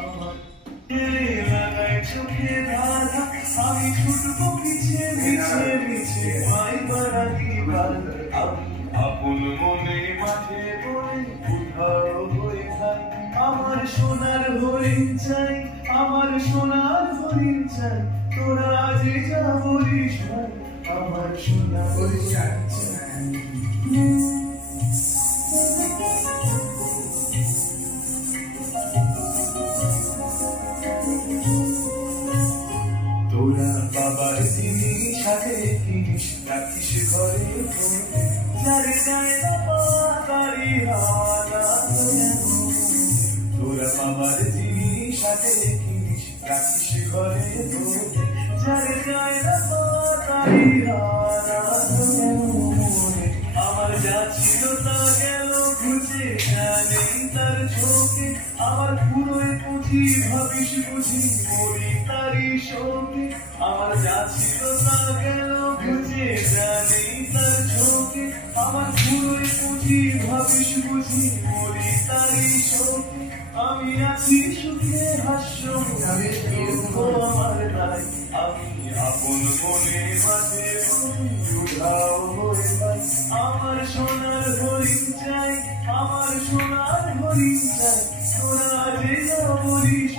আমার লাগায় চোখে ধারা, আমি ছুটবো পিছে পিছে পিছে পাই বাড়ালি বাল। আমি আপন মনে মাঠে বই উধাও হয়ে যাই, আমার সোনার হরিণ চাই, আমার সোনার হরিণ চাই। তোরা যে যা বলিস ভাই, আমার সোনার হরিণ চাই। তোরা বাবার জিনিস আগে কিনিস, রাখিস ঘরে যারে যায় না তারি হারা। তোরা বাবার জিনিস আগে কিনিস, রাখিস ঘরে যারে যায় না তারি হারা। আমার যা ছিল তা গেল খুঁজে, জানেই তার চোখে আমার পুরোয় পুঁথি ভাবিস বুঝি মরি তারি শোকে। আমার যা ছিল তা গেল খুঁজে, জানেই তার চোখে আমার পুরোয় পুঁথি ভাবিস বুঝি মরি তারি শোকে। আমি আছি সুখে হাস্য দুঃখ আমার নাই, আমি আপন মনে মাঝে উধাও হয়ে যাই। আমার সোনার হরিণ চাই, আমার সোনার হরিণ চাই। তোরা যে যা বলিস